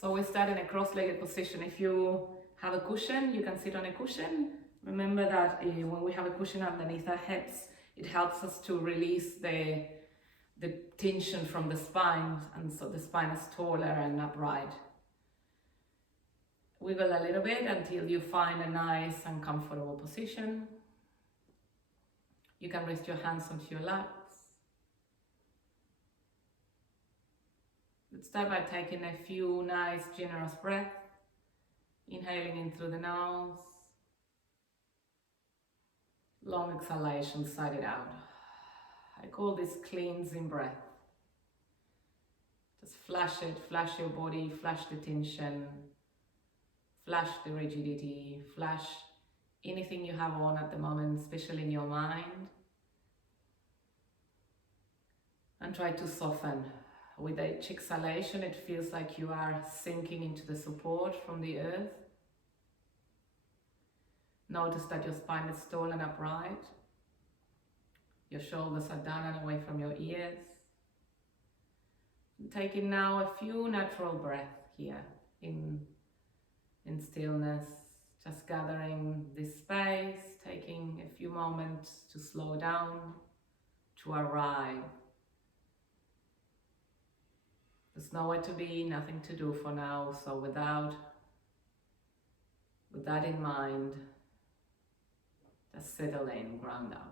So we start in a cross-legged position. If you have a cushion, you can sit on a cushion. Remember that when we have a cushion underneath our heads, it helps us to release the tension from the spine, and so the spine is taller and upright. Wiggle a little bit until you find a nice and comfortable position. You can rest your hands onto your laps. Let's start by taking a few nice, generous breaths. Inhaling in through the nose. Long exhalation, sigh it out. I call this cleansing breath. Just flush it, flush your body, flush the tension, flush the rigidity, flush anything you have on at the moment, especially in your mind. And try to soften. With each exhalation, it feels like you are sinking into the support from the earth. Notice that your spine is tall and upright. Your shoulders are down and away from your ears. And taking now a few natural breaths here in stillness, just gathering this space, taking a few moments to slow down, to arrive. There's nowhere to be, nothing to do for now, so with that in mind, just settle in, ground down.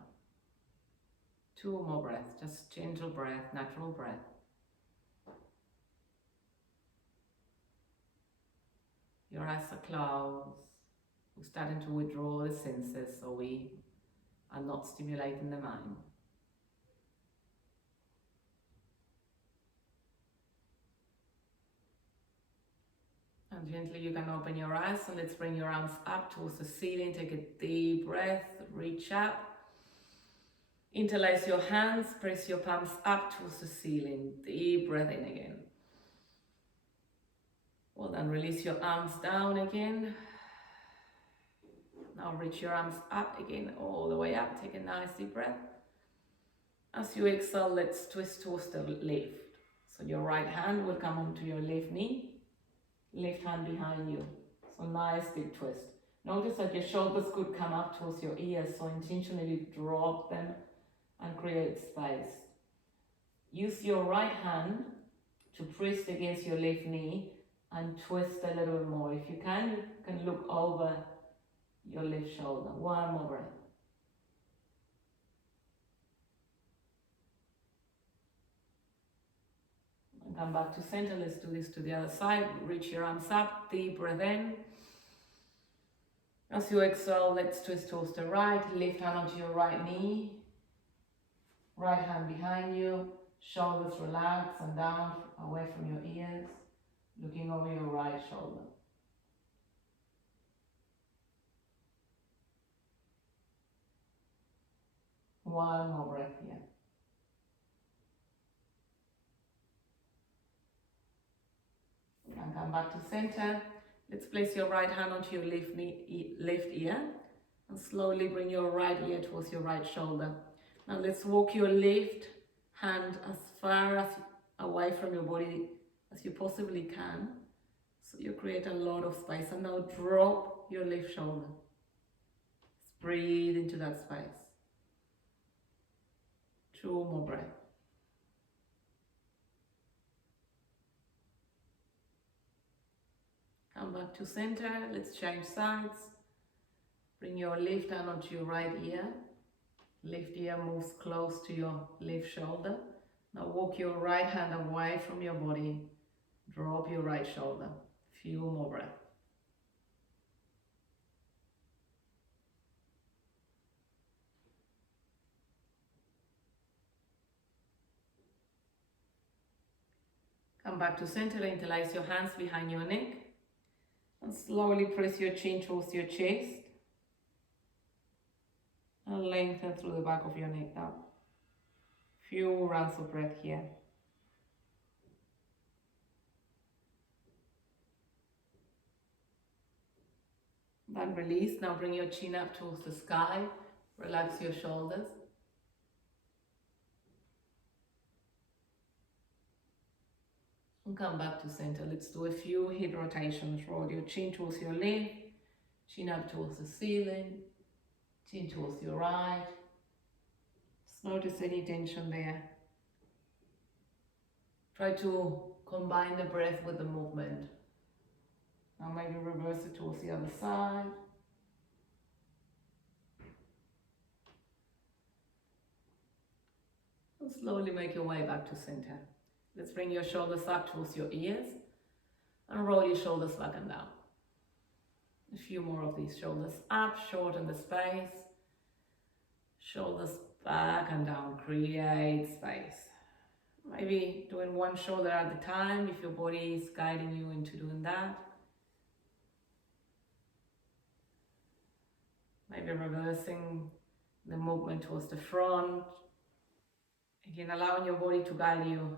2 more breaths, just gentle breath, natural breath. Your eyes are closed. We're starting to withdraw the senses so we are not stimulating the mind. And gently you can open your eyes, and let's bring your arms up towards the ceiling. Take a deep breath, reach up. Interlace your hands, press your palms up towards the ceiling. Deep breath in again. Well done, release your arms down again. Now reach your arms up again, all the way up. Take a nice deep breath. As you exhale, let's twist towards the left. So your right hand will come onto your left knee. Left hand behind you. So nice deep twist. Notice that your shoulders could come up towards your ears, so intentionally drop them and create space. Use your right hand to press against your left knee and twist a little bit more. If you can look over your left shoulder. 1 more breath. And come back to center. Let's do this to the other side. Reach your arms up, deep breath in. As you exhale, let's twist towards the right. Left hand onto your right knee. Right hand behind you. Shoulders relax and down, away from your ears. Looking over your right shoulder. One more breath here. And come back to center. Let's place your right hand onto your left ear and slowly bring your right ear towards your right shoulder. Now let's walk your left hand as far as away from your body as you possibly can. So you create a lot of space. And now drop your left shoulder. Just breathe into that space. 2 more breaths. Come back to center. Let's change sides. Bring your left hand onto your right ear. Left ear moves close to your left shoulder. Now walk your right hand away from your body. Drop your right shoulder. Few more breaths. Come back to center. Interlace your hands behind your neck. And slowly press your chin towards your chest. And lengthen through the back of your neck now. Few rounds of breath here. Then release. Now bring your chin up towards the sky. Relax your shoulders. And come back to center. Let's do a few hip rotations. Roll your chin towards your left, chin up towards the ceiling, chin towards your right. Just notice any tension there. Try to combine the breath with the movement. Now maybe reverse it towards the other side. And slowly make your way back to center. Let's bring your shoulders up towards your ears and roll your shoulders back and down. A few more of these. Shoulders up, shorten the space. Shoulders back and down, create space. Maybe doing one shoulder at a time if your body is guiding you into doing that. Maybe reversing the movement towards the front. Again, allowing your body to guide you.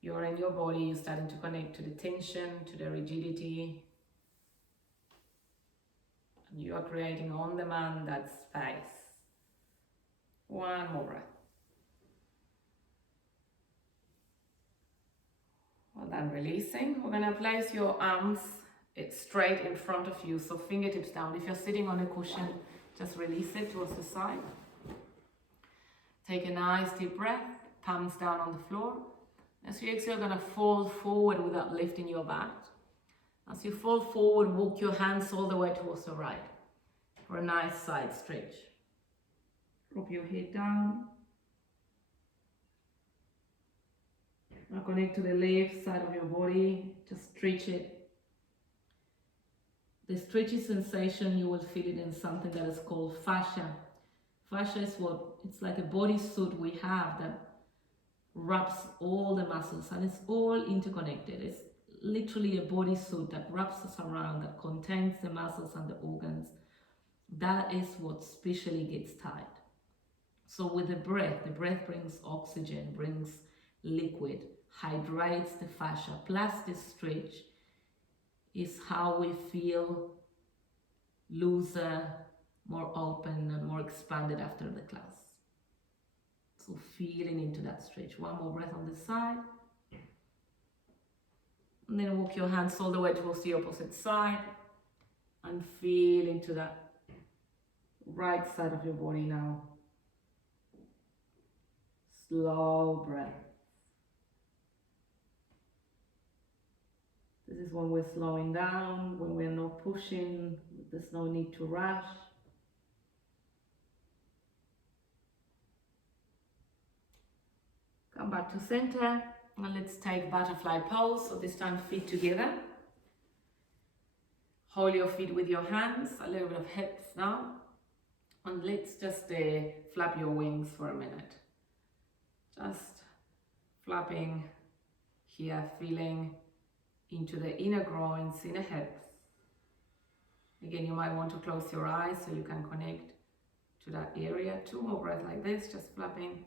You're in your body, you're starting to connect to the tension, to the rigidity. And you are creating on demand that space. One more breath. Well done, releasing. We're gonna place your arms straight in front of you, so fingertips down. If you're sitting on a cushion, just release it towards the side. Take a nice deep breath, palms down on the floor. As you exhale, you're gonna fall forward without lifting your back. As you fall forward, walk your hands all the way towards the right for a nice side stretch. Drop your head down. Now connect to the left side of your body, just stretch it. The stretchy sensation, you will feel it in something that is called fascia. Fascia is it's like a bodysuit we have that wraps all the muscles, and it's all interconnected. It's literally a bodysuit that wraps us around, that contains the muscles and the organs. That is what specially gets tight. So with the breath brings oxygen, brings liquid, hydrates the fascia, plus the stretch is how we feel looser, more open and more expanded after the class. So feeling into that stretch. One more breath on this side. And then walk your hands all the way towards the opposite side and feel into that right side of your body now. Slow breath. This is when we're slowing down, when we're not pushing, there's no need to rush. Come back to center, and let's take butterfly pose. So this time feet together. Hold your feet with your hands, a little bit of hips now. And let's just flap your wings for a minute. Just flapping here, feeling into the inner groins, inner hips. Again, you might want to close your eyes so you can connect to that area. Two more breaths like this, just flapping.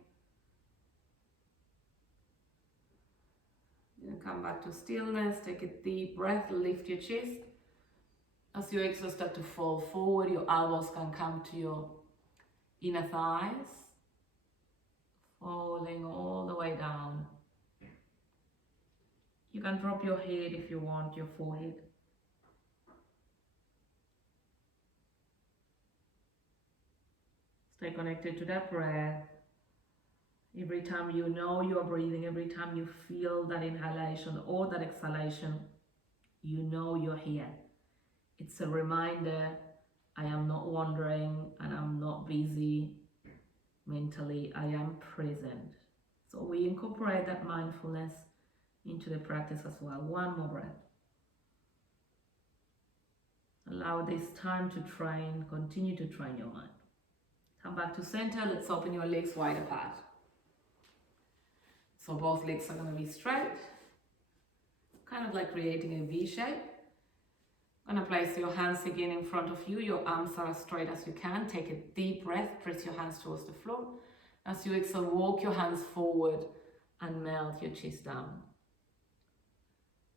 Then come back to stillness, take a deep breath, lift your chest. As your exhale start to fall forward, your elbows can come to your inner thighs, falling all the way down. You can drop your head if you want, your forehead. Stay connected to that breath. Every time you know you're breathing, every time you feel that inhalation or that exhalation, you know you're here. It's a reminder, I am not wandering and I'm not busy mentally, I am present. So we incorporate that mindfulness into the practice as well. One more breath. Allow this time to train, continue to train your mind. Come back to center, let's open your legs wide apart. So both legs are going to be straight, kind of like creating a V shape. Going to place your hands again in front of you. Your arms are as straight as you can. Take a deep breath. Press your hands towards the floor. As you exhale, walk your hands forward and melt your chest down.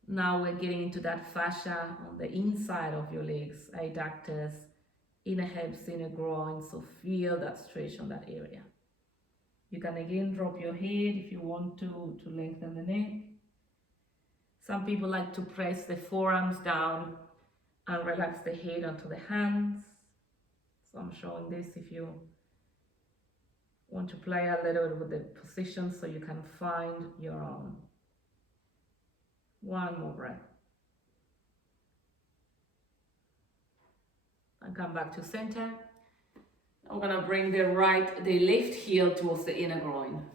Now we're getting into that fascia on the inside of your legs, adductors, inner hips, inner groin. So feel that stretch on that area. You can again drop your head if you want to lengthen the neck. Some people like to press the forearms down and relax the head onto the hands. So I'm showing this if you want to play a little bit with the position so you can find your own. One more breath. And come back to center. I'm gonna bring the left heel towards the inner groin.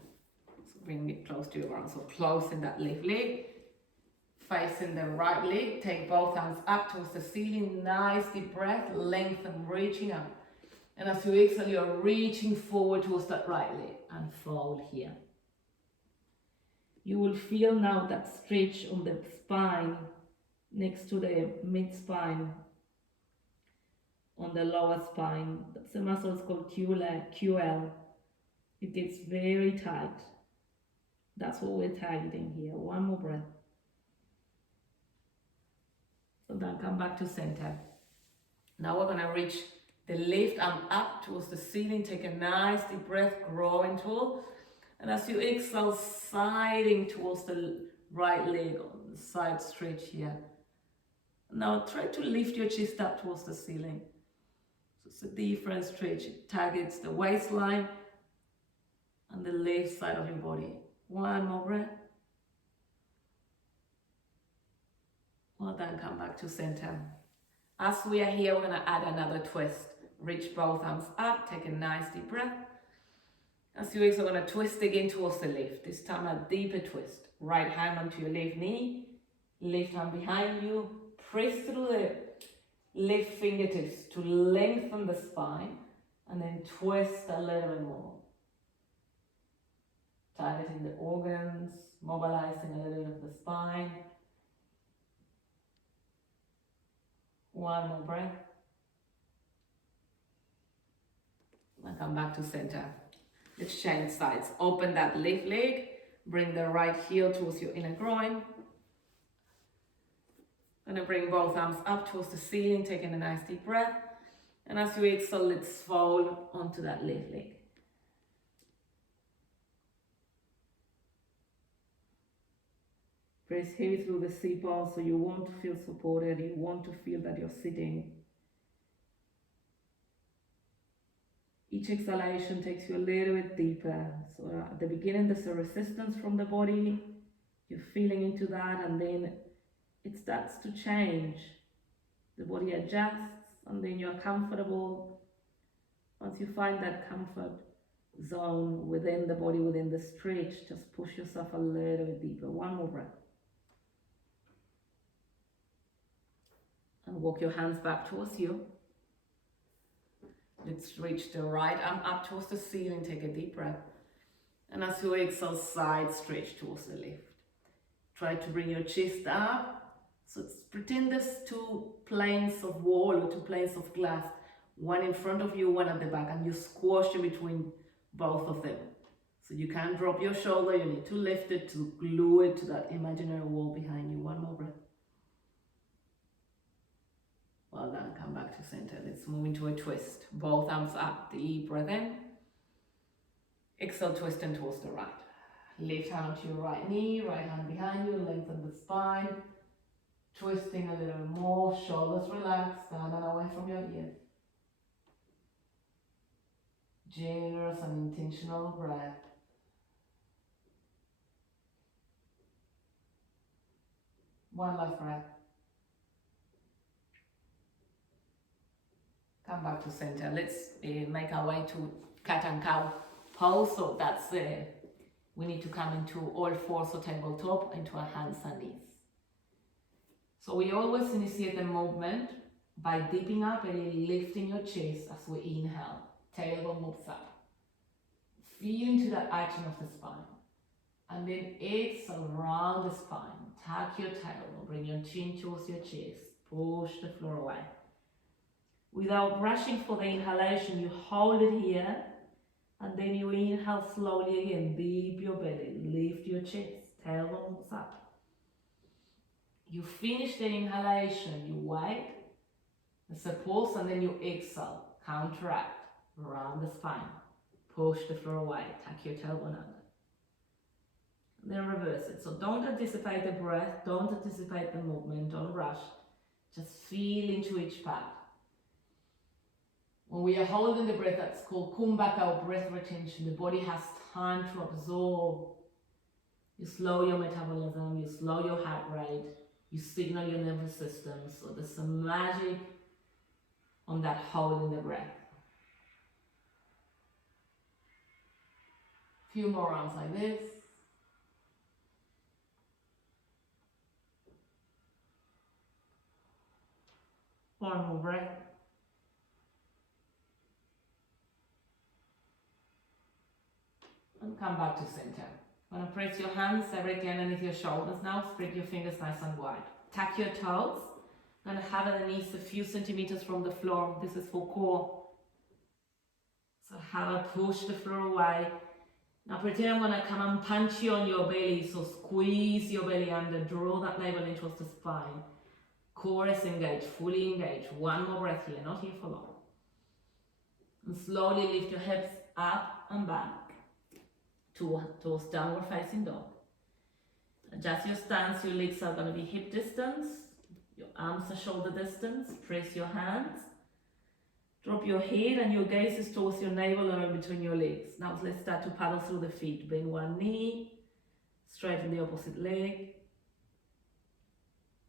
So bring it close to your ground. So closing that left leg. Facing the right leg. Take both hands up towards the ceiling. Nice deep breath. Lengthen, reaching up. And as you exhale, you're reaching forward towards that right leg and fold here. You will feel now that stretch on the spine next to the mid-spine, on the lower spine. That's a muscle is called QL. It gets very tight. That's what we're targeting here. One more breath. So then come back to center. Now we're gonna reach the left arm up towards the ceiling. Take a nice deep breath, growing tall. And as you exhale, siding towards the right leg on the side stretch here. Now try to lift your chest up towards the ceiling. So it's a different stretch. It targets the waistline and the left side of your body. One more breath. Well done, come back to center. As we are here, we're gonna add another twist. Reach both arms up, take a nice deep breath. As you exhale, we're gonna twist again towards the left. This time a deeper twist. Right hand onto your left knee, left hand behind you. Press through the left fingertips to lengthen the spine and then twist a little bit more. Targeting the organs, mobilizing a little bit of the spine. One more breath. And come back to center. Let's change sides. Open that left leg. Bring the right heel towards your inner groin. Gonna bring both arms up towards the ceiling, taking a nice deep breath. And as you exhale, let's fold onto that left leg. Press heavy through the C-pole so you want to feel supported. You want to feel that you're sitting. Each exhalation takes you a little bit deeper. So at the beginning, there's a resistance from the body. You're feeling into that, and then it starts to change. The body adjusts, and then you're comfortable. Once you find that comfort zone within the body, within the stretch, just push yourself a little bit deeper. One more breath. And walk your hands back towards you. Let's reach the right arm up towards the ceiling. Take a deep breath. And as you exhale, side stretch towards the left. Try to bring your chest up. So pretend there's two planes of wall or two planes of glass. One in front of you, one at the back. And you squash in between both of them. So you can't drop your shoulder. You need to lift it to glue it to that imaginary wall behind you. One more breath. Well done, come back to center. Let's move into a twist. Both arms up, deep breath in. Exhale, twisting towards the right. Left hand onto your right knee, right hand behind you, lengthen the spine. Twisting a little more, shoulders relaxed, down and away from your ear. Generous and intentional breath. One last breath. Come back to center. Let's make our way to cat and cow pose. So that's we need to come into all fours or tabletop, into our hands and knees. So we always initiate the movement by dipping up and lifting your chest as we inhale. Tailbone moves up. Feel into that arching of the spine. And then exhale around the spine. Tuck your tailbone. Bring your chin towards your chest. Push the floor away. Without rushing for the inhalation, you hold it here, and then you inhale slowly again. Deep your belly, lift your chest, tailbone moves up. You finish the inhalation, you wait, there's a pause, and then you exhale, counteract, around the spine. Push the floor away, tuck your tailbone under. then reverse it. So don't anticipate the breath, don't anticipate the movement, don't rush. Just feel into each part. When we are holding the breath, that's called kumbhaka or breath retention. The body has time to absorb. You slow your metabolism, you slow your heart rate, you signal your nervous system. So there's some magic on that holding the breath. Few more rounds like this. One more breath. And come back to center. You're going to press your hands directly underneath your shoulders now. Spread your fingers nice and wide. Tuck your toes. You're going to have the knees a few centimeters from the floor. This is for core. So have a push the floor away. Now pretend I'm going to come and punch you on your belly. So squeeze your belly under. Draw that navel in towards the spine. Core is engaged, fully engaged. One more breath here, not here for long. And slowly lift your hips up and back towards downward facing dog. Adjust your stance, your legs are going to be hip distance. Your arms are shoulder distance. Press your hands. Drop your head and your gaze is towards your navel or between your legs. Now let's start to paddle through the feet. Bend one knee, straighten the opposite leg.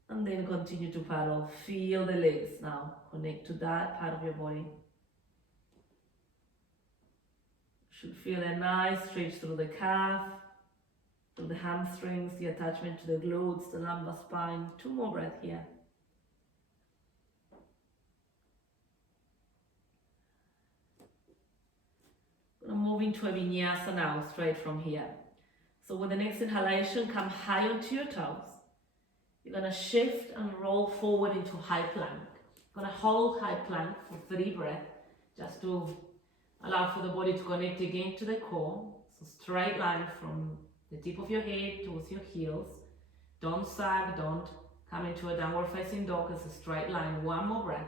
And then continue to paddle. Feel the legs now. Connect to that part of your body. Should feel a nice stretch through the calf, through the hamstrings, the attachment to the glutes, the lumbar spine. Two more breaths here. We're going to move into a vinyasa now, straight from here. So with the next inhalation, come high onto your toes. You're going to shift and roll forward into high plank. You're going to hold high plank for 3 breaths, just to allow for the body to connect again to the core. So straight line from the tip of your head towards your heels. Don't sag, don't come into a downward facing dog. It's a straight line. One more breath.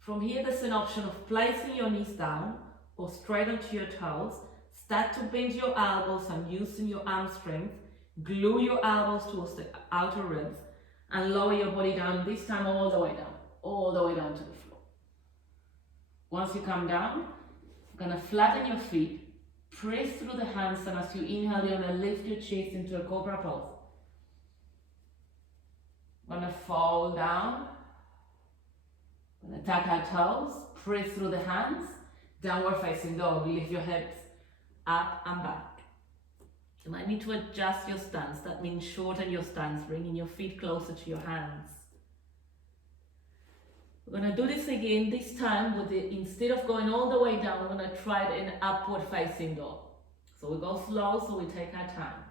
From here, there's an option of placing your knees down or straight onto your toes. Start to bend your elbows and using your arm strength. Glue your elbows towards the outer ribs and lower your body down, this time all the way down to the floor. Once you come down, you're going to flatten your feet, press through the hands, and as you inhale, you're going to lift your chest into a cobra pose. We're going to fall down, we're going to tuck our toes, press through the hands, downward facing dog, lift your hips up and back. You might need to adjust your stance. That means shorten your stance, bringing your feet closer to your hands. We're going to do this again, this time with instead of going all the way down, we're going to try it in upward facing dog. So we go slow, so we take our time.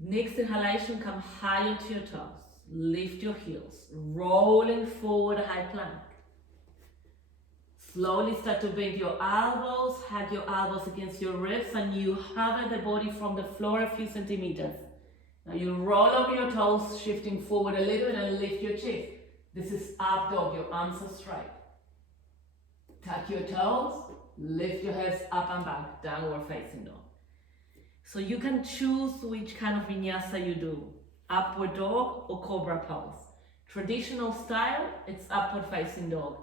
Next inhalation, come high onto your toes. Lift your heels, rolling forward, high plank. Slowly start to bend your elbows, hug your elbows against your ribs, and you hover the body from the floor a few centimeters. Now you roll over your toes, shifting forward a little bit and lift your chest. This is up dog, your arms are straight. Tuck your toes, lift your hips up and back, downward facing dog. So you can choose which kind of vinyasa you do, upward dog or cobra pose. Traditional style, it's upward facing dog.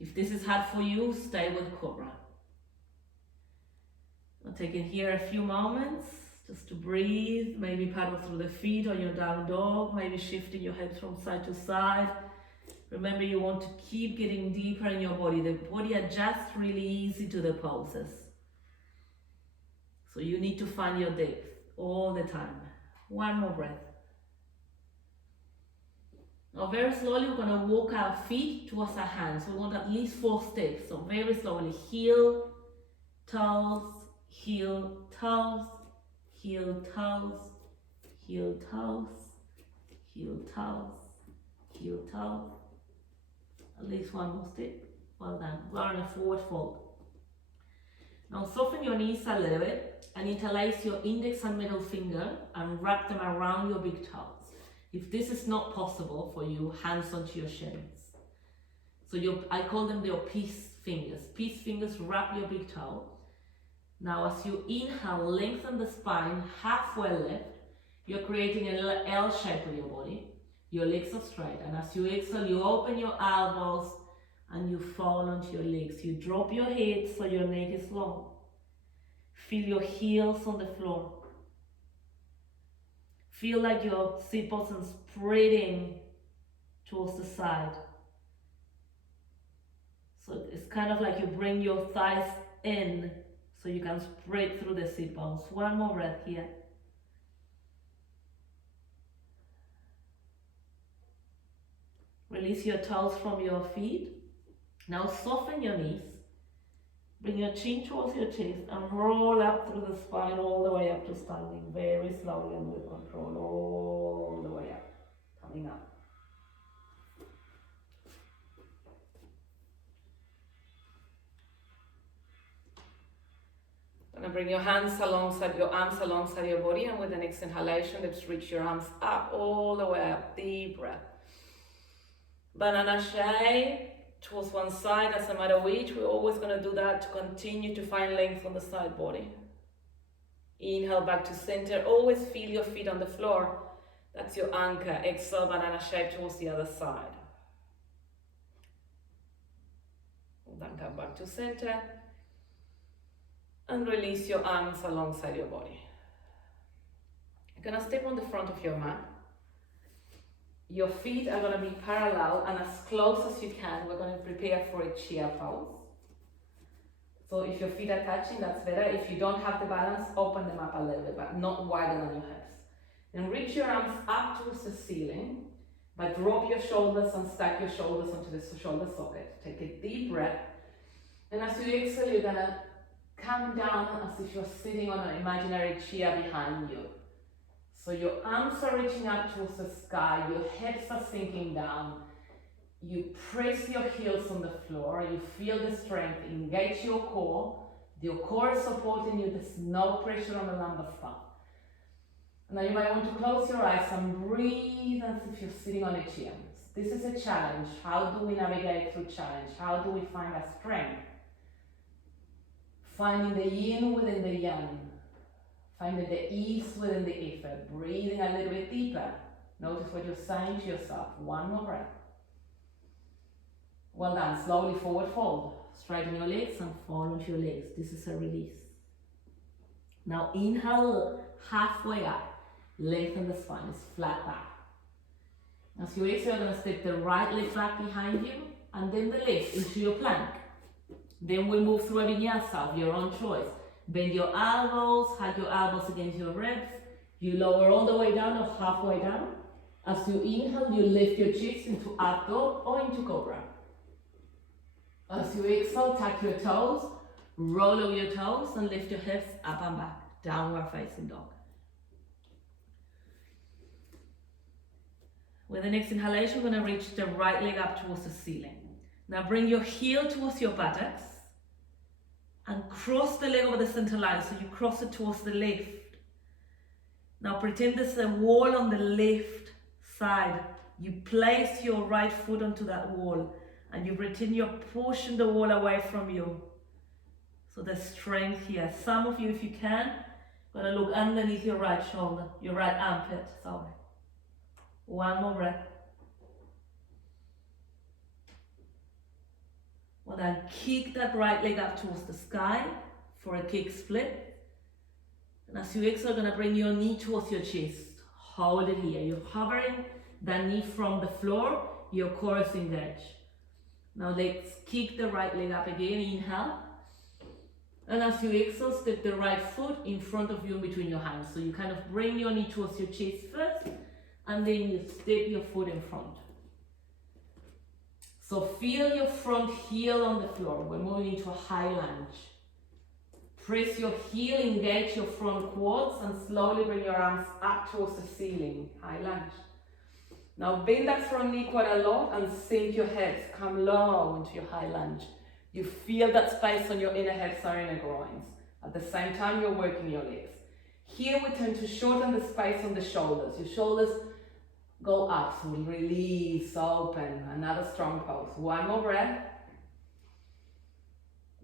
If this is hard for you, stay with cobra. I'll take it here a few moments just to breathe, maybe paddle through the feet on your down dog, maybe shifting your hips from side to side. Remember, you want to keep getting deeper in your body. The body adjusts really easy to the poses. So you need to find your depth all the time. One more breath. Now very slowly we're going to walk our feet towards our hands. We want at least 4 steps. So very slowly, heel, toes, heel, toes, heel, toes, heel, toes, heel, toes, heel, toes. At least 1 more step. Well done. We're in a forward fold. Now soften your knees a little bit and interlace your index and middle finger and wrap them around your big toes. If this is not possible for you, hands onto your shins. So I call them your peace fingers. Peace fingers, wrap your big toe. Now as you inhale, lengthen the spine, halfway lift. You're creating an L shape with your body. Your legs are straight. And as you exhale, you open your elbows and you fall onto your legs. You drop your head so your neck is long. Feel your heels on the floor. Feel like your sit bones spreading towards the side. So it's kind of like you bring your thighs in so you can spread through the sit bones. One more breath here. Release your toes from your feet. Now soften your knees. Bring your chin towards your chest and roll up through the spine all the way up to standing. Very slowly and with control, all the way up, coming up. Gonna bring your hands alongside your arms alongside your body, and with the next inhalation, let's reach your arms up all the way up. Deep breath. Banana shape. Towards one side, doesn't matter which, we're always going to do that to continue to find length on the side body. Inhale back to center, always feel your feet on the floor. That's your anchor. Exhale, banana shape towards the other side. Then come back to center and release your arms alongside your body. You're going to step on the front of your mat. Your feet are going to be parallel, and as close as you can, we're going to prepare for a chia pose. So if your feet are touching, that's better. If you don't have the balance, open them up a little bit, but not wider than your hips. Then reach your arms up towards the ceiling, but drop your shoulders and stack your shoulders onto the shoulder socket. Take a deep breath. And as you exhale, you're going to come down as if you're sitting on an imaginary chair behind you. So your arms are reaching up towards the sky, your hips are sinking down. You press your heels on the floor, you feel the strength, engage your core. Your core is supporting you, there's no pressure on the lumbar spine. Now you might want to close your eyes and breathe as if you're sitting on a chair. This is a challenge. How do we navigate through challenge? How do we find our strength? Finding the yin within the yang. Finding the ease within the effort. Breathing a little bit deeper. Notice what you're saying to yourself. One more breath. Well done. Slowly forward fold. Straighten your legs and fall onto your legs. This is a release. Now inhale halfway up. Lengthen the spine. It's flat back. As you exhale, you're going to step the right leg back behind you and then the left into your plank. Then we move through a vinyasa of your own choice. Bend your elbows, hug your elbows against your ribs. You lower all the way down or halfway down. As you inhale, you lift your chest into up dog or into cobra. As you exhale, tuck your toes, roll over your toes and lift your hips up and back. Downward facing dog. With the next inhalation, we're going to reach the right leg up towards the ceiling. Now bring your heel towards your buttocks and cross the leg over the center line, so you cross it towards the left. Now pretend there's a wall on the left side. You place your right foot onto that wall and you pretend you're pushing the wall away from you. So there's strength here. Some of you, if you can, gonna look underneath your right shoulder, your right armpit, sorry. One more breath. Well then, kick that right leg up towards the sky for a kick split. And as you exhale, you're gonna bring your knee towards your chest. Hold it here. You're hovering that knee from the floor. Your core is engaged. Now let's kick the right leg up again. Inhale. And as you exhale, step the right foot in front of you between your hands. So you kind of bring your knee towards your chest first, and then you step your foot in front. So feel your front heel on the floor. We're moving into a high lunge. Press your heel, engage your front quads, and slowly bring your arms up towards the ceiling. High lunge. Now bend that front knee quite a lot and sink your hips. Come low into your high lunge. You feel that space on your inner hips or inner groins. At the same time, you're working your legs. Here we turn to shorten the space on the shoulders. Your shoulders go up, so we release, open, another strong pose. One more breath.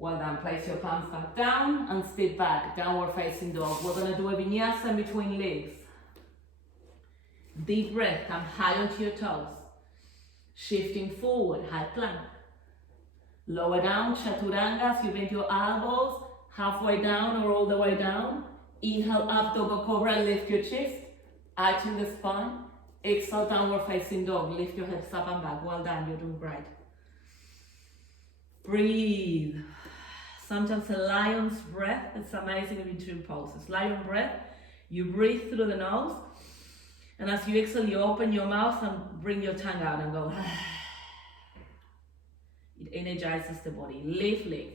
Well done. Place your palms back down and step back. Downward facing dog. We're going to do a vinyasa in between legs. Deep breath. Come high onto your toes. Shifting forward. High plank. Lower down. Chaturanga. You bend your elbows halfway down or all the way down. Inhale up. Dog cobra. Lift your chest. Arching the spine. Exhale. Downward facing dog. Lift your hips up and back. Well done. You're doing great. Breathe. Sometimes a lion's breath, it's amazing in between poses. Lion breath, you breathe through the nose, and as you exhale, you open your mouth and bring your tongue out and go. It energizes the body. Lift leg.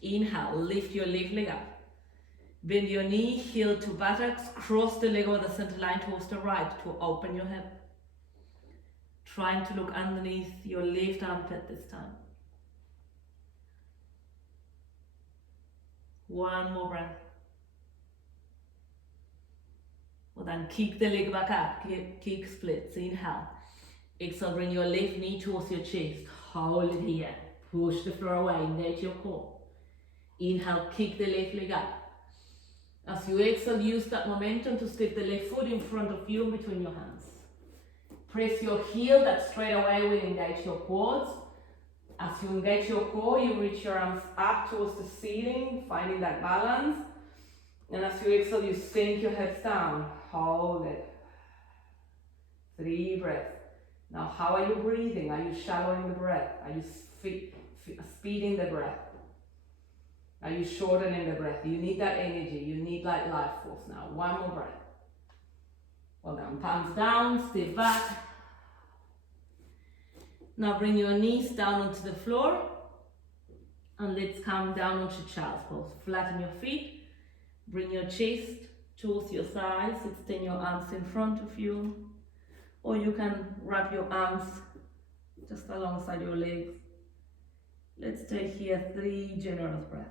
Inhale, lift your left leg up. Bend your knee, heel to buttocks, cross the leg over the center line towards the right to open your hip. Trying to look underneath your left armpit this time. One more breath. Well then, kick the leg back up. Kick splits. Inhale. Exhale, bring your left knee towards your chest. Hold it here. Push the floor away. Engage your core. Inhale, kick the left leg up. As you exhale, use that momentum to step the left foot in front of you between your hands. Press your heel, that straight away will engage your quads. As you engage your core, you reach your arms up towards the ceiling, finding that balance. And as you exhale, you sink your hips down. Hold it. 3 breaths. Now, how are you breathing? Are you shallowing the breath? Are you speeding the breath? Are you shortening the breath? You need that energy. You need that life force now. One more breath. Well done. Palms down, step back. Now bring your knees down onto the floor and let's come down onto child's pose. Flatten your feet, bring your chest towards your thighs, extend your arms in front of you, or you can wrap your arms just alongside your legs. Let's take here 3 generous breaths.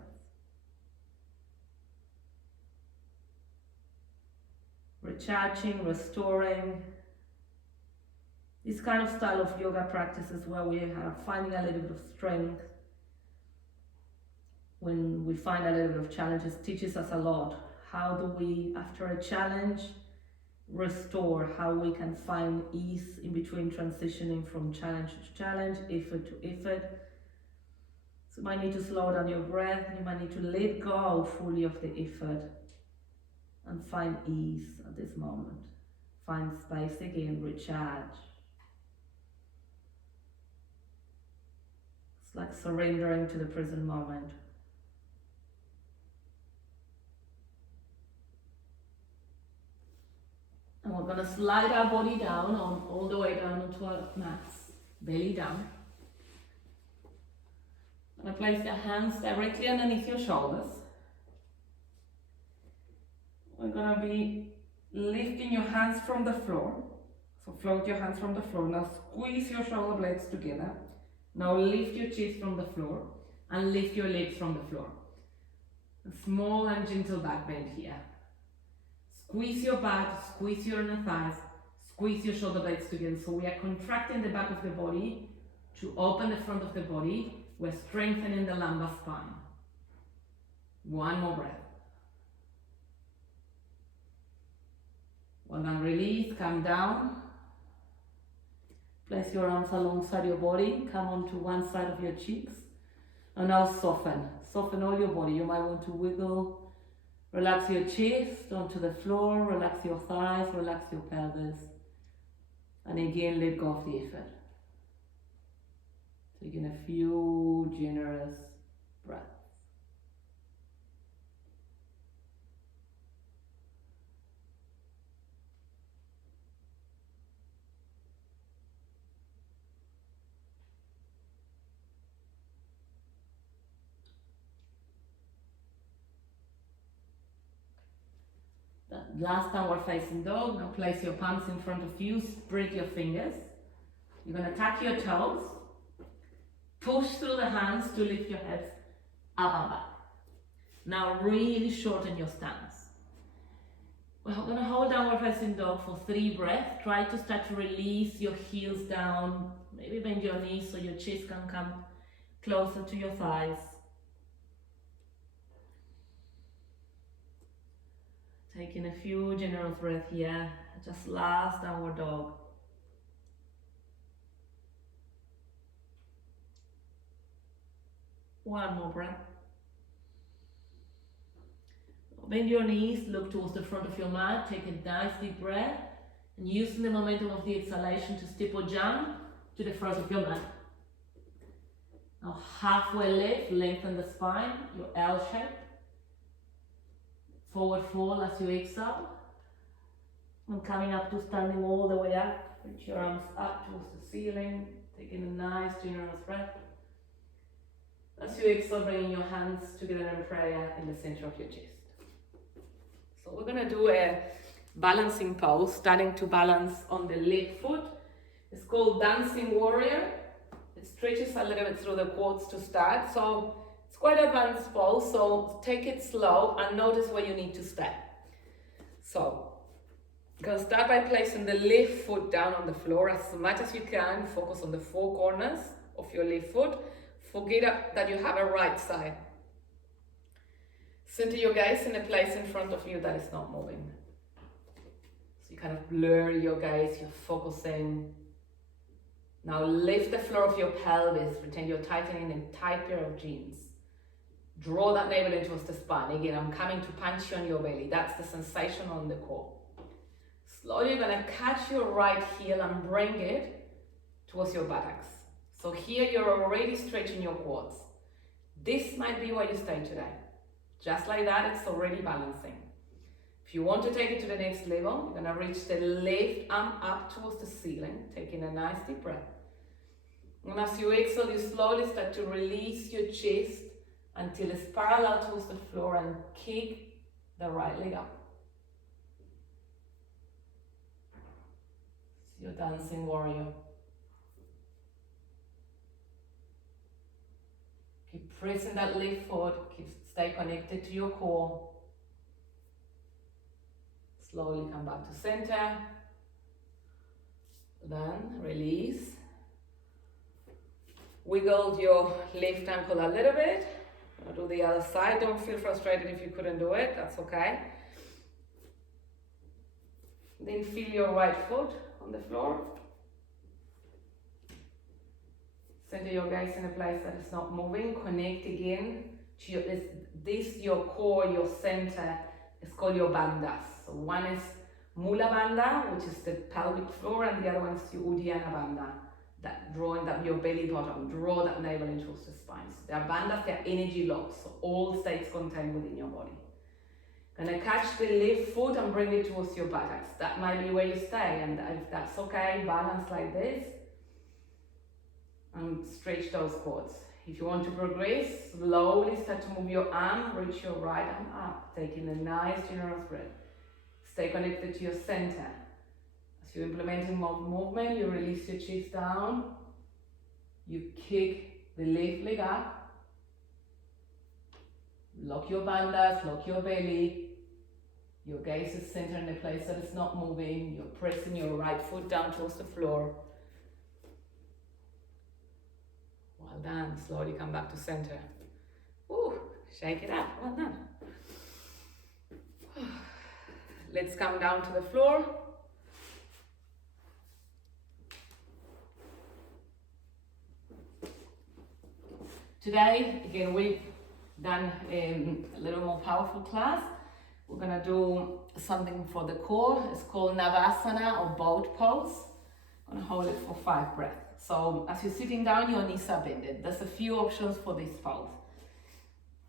Recharging, restoring. This kind of style of yoga practices where we are finding a little bit of strength. When we find a little bit of challenges, teaches us a lot. How do we, after a challenge, restore? How we can find ease in between transitioning from challenge to challenge, effort to effort. So you might need to slow down your breath. You might need to let go fully of the effort and find ease at this moment. Find space again, recharge. It's like surrendering to the present moment. And we're going to slide our body down, all the way down onto our mats, belly down. I'm going to place your hands directly underneath your shoulders. We're going to be lifting your hands from the floor. So float your hands from the floor. Now squeeze your shoulder blades together. Now lift your chest from the floor and lift your legs from the floor. A small and gentle back bend here. Squeeze your back, squeeze your inner thighs, squeeze your shoulder blades together. So we are contracting the back of the body to open the front of the body. We're strengthening the lumbar spine. One more breath. Well done, release, come down. Place your arms alongside your body, come onto one side of your cheeks. And now soften. Soften all your body. You might want to wiggle. Relax your chest onto the floor, relax your thighs, relax your pelvis. And again, let go of the effort. Taking a few generous breaths. Last downward facing dog. Now place your palms in front of you, spread your fingers. You're going to tuck your toes, push through the hands to lift your hips up and back. Now really shorten your stance. We're going to hold downward facing dog for 3 breaths. Try to start to release your heels down. Maybe bend your knees so your chest can come closer to your thighs. Taking a few generous breaths here. Just last downward dog. One more breath. Bend your knees, look towards the front of your mat, take a nice deep breath, and using the momentum of the exhalation to step or jump to the front of your mat. Now halfway lift, lengthen the spine, your L shape. Forward fold as you exhale. And coming up to standing all the way up, reach your arms up towards the ceiling, taking a nice generous breath. As you exhale, bringing your hands together in prayer in the center of your chest. So we're going to do a balancing pose, starting to balance on the left foot. It's called Dancing Warrior. It stretches a little bit through the quads to start. So it's quite an advanced pose, so take it slow and notice where you need to stay. So you're going to start by placing the left foot down on the floor as much as you can. Focus on the four corners of your left foot. Forget that you have a right side. Center your gaze in a place in front of you that is not moving. So you kind of blur your gaze, you're focusing. Now lift the floor of your pelvis, pretend you're tightening a tight pair of jeans. Draw that navel in towards the spine. Again, I'm coming to punch you on your belly. That's the sensation on the core. Slowly you're going to catch your right heel and bring it towards your buttocks. So here you're already stretching your quads. This might be where you stay today. Just like that, it's already balancing. If you want to take it to the next level, you're going to reach the left arm up towards the ceiling, taking a nice deep breath. And as you exhale, you slowly start to release your chest until it's parallel towards the floor and kick the right leg up. It's your dancing warrior. Keep pressing that left foot, stay connected to your core. Slowly come back to center. Then release. Wiggle your left ankle a little bit. I'll do the other side. Don't feel frustrated if you couldn't do it, that's okay. Then feel your right foot on the floor. Center your gaze in a place that is not moving. Connect again to your core, your center. It's called your bandhas. So one is Mula Bandha, which is the pelvic floor, and the other one is your Uddiyana Bandha. That drawing that your belly button, draw that navel into the spine. So they are bandhas, they are energy locks, so all states contained within your body. Gonna catch the left foot and bring it towards your buttocks. That might be where you stay, and if that's okay, balance like this. And stretch those quads. If you want to progress, slowly start to move your arm, reach your right arm up, taking a nice generous breath. Stay connected to your center. As you're implementing more movement, you release your chest down, you kick the left leg up, lock your bandhas, lock your belly, your gaze is centered in a place that is not moving, you're pressing your right foot down towards the floor. Well done. Slowly come back to center. Ooh, shake it up. Well done. Let's come down to the floor. Today, again, we've done a little more powerful class. We're going to do something for the core. It's called Navasana or boat pose. I'm going to hold it for 5 breaths. So as you're sitting down, your knees are bended. There's a few options for this pose.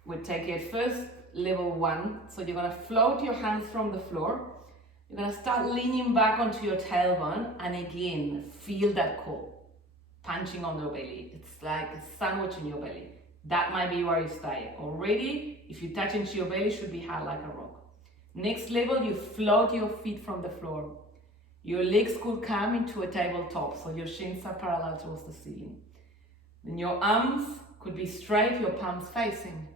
We'll take it first, level 1. So you're going to float your hands from the floor. You're going to start leaning back onto your tailbone, and again, feel that core punching on the belly. It's like a sandwich in your belly. That might be where you stay. Already, if you touch into your belly, it should be hard like a rock. Next level, you float your feet from the floor. Your legs could come into a tabletop, so your shins are parallel towards the ceiling. Then your arms could be straight, your palms facing.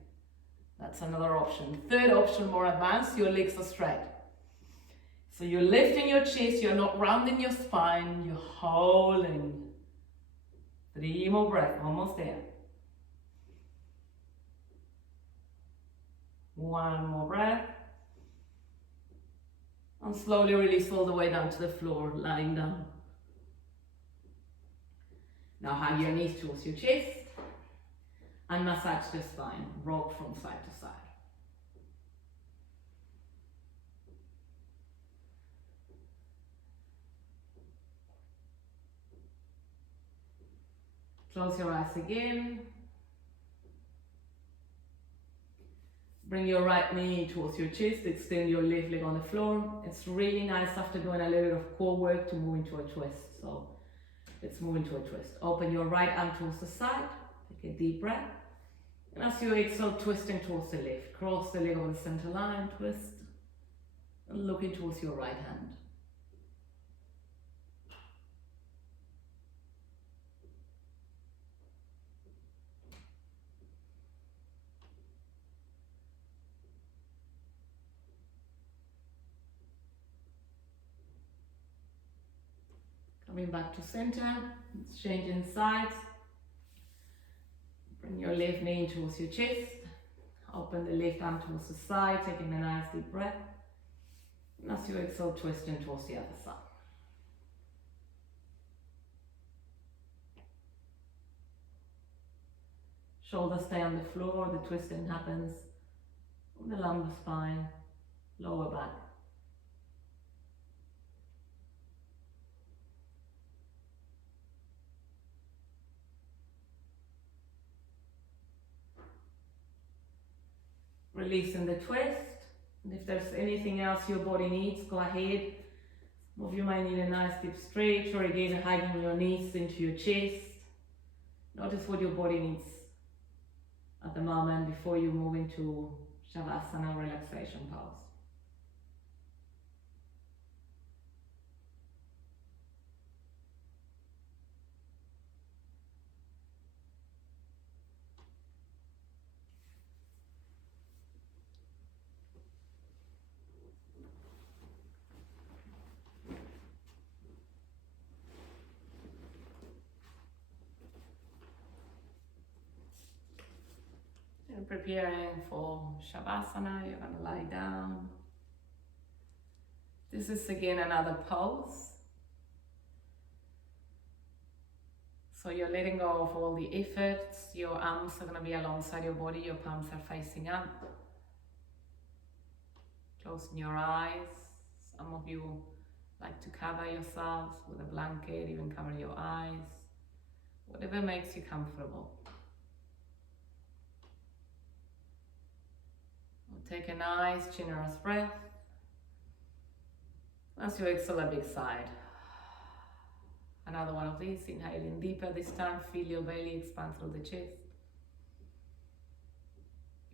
That's another option. Third option, more advanced, your legs are straight. So you're lifting your chest, you're not rounding your spine, you're holding. 3 more breaths, almost there. 1 more breath. And slowly release all the way down to the floor, lying down. Now hug your knees towards your chest and massage the spine, rock from side to side. Close your eyes again. Bring your right knee towards your chest, extend your left leg on the floor. It's really nice after doing a little bit of core work to move into a twist. So let's move into a twist. Open your right arm towards the side, take a deep breath. And as you exhale, twisting towards the left. Cross the leg over the center line, twist. And looking towards your right hand. Coming back to center, let's change in sides. Bring your left knee towards your chest. Open the left arm towards the side, taking a nice deep breath. And as you exhale, twisting towards the other side. Shoulders stay on the floor, the twisting happens on the lumbar spine, lower back. Releasing the twist. And if there's anything else your body needs, go ahead. Some of you might need a nice deep stretch, or again hugging your knees into your chest. Notice what your body needs at the moment before you move into Shavasana relaxation pose. And preparing for Shavasana, you're going to lie down. This is again another pose. So you're letting go of all the efforts. Your arms are going to be alongside your body, your palms are facing up. Closing your eyes. Some of you like to cover yourselves with a blanket, even cover your eyes. Whatever makes you comfortable. Take a nice, generous breath. As you exhale, a big sigh. Another one of these, inhaling deeper this time. Feel your belly expand through the chest.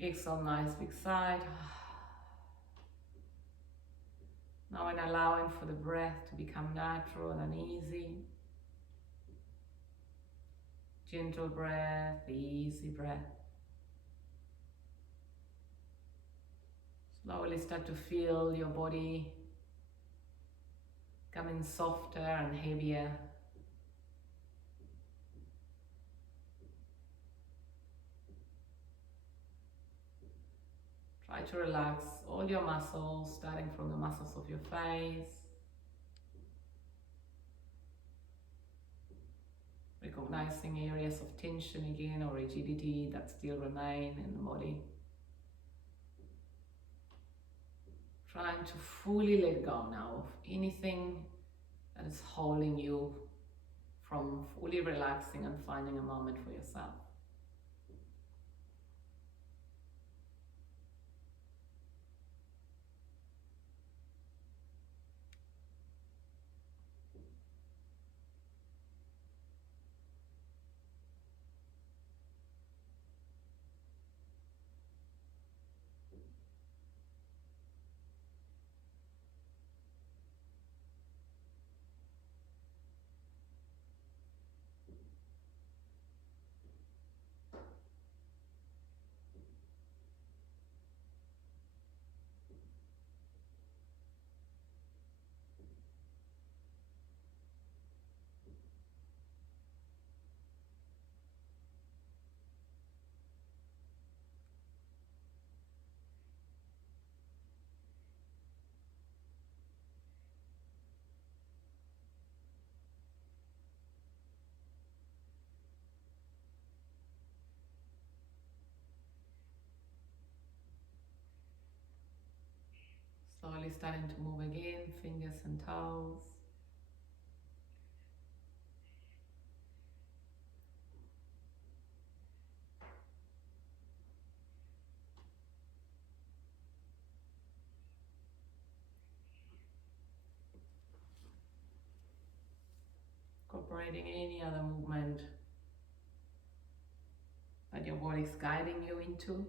Exhale, nice big sigh. Now I'm allowing for the breath to become natural and easy. Gentle breath, easy breath. Slowly start to feel your body becoming softer and heavier. Try to relax all your muscles, starting from the muscles of your face. Recognizing areas of tension again or rigidity that still remain in the body. Trying to fully let go now of anything that is holding you from fully relaxing and finding a moment for yourself. Slowly starting to move again, fingers and toes. Incorporating any other movement that your body is guiding you into.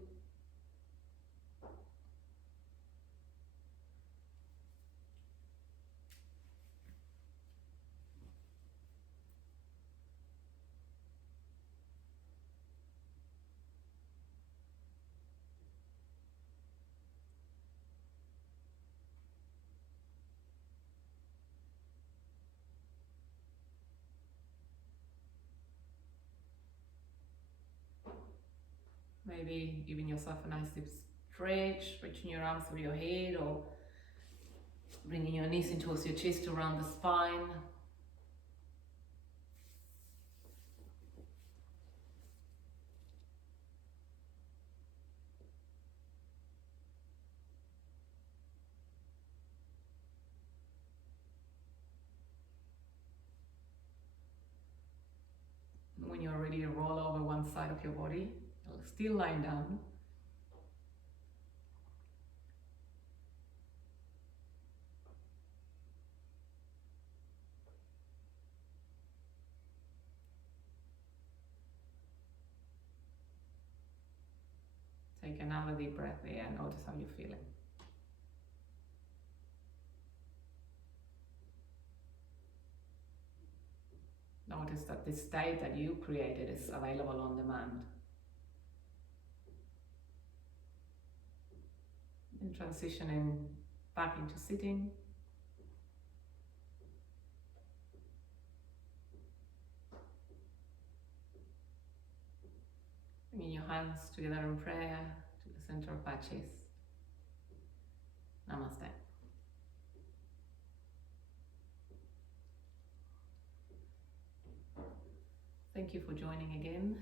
Maybe giving yourself a nice deep stretch, reaching your arms over your head, or bringing your knees in towards your chest around the spine. When you're ready to roll over one side of your body, still lying down. Take another deep breath there and notice how you're feeling. Notice that this state that you created is available on demand. And transitioning back into sitting. Bringing your hands together in prayer to the center of our chest. Namaste. Thank you for joining again.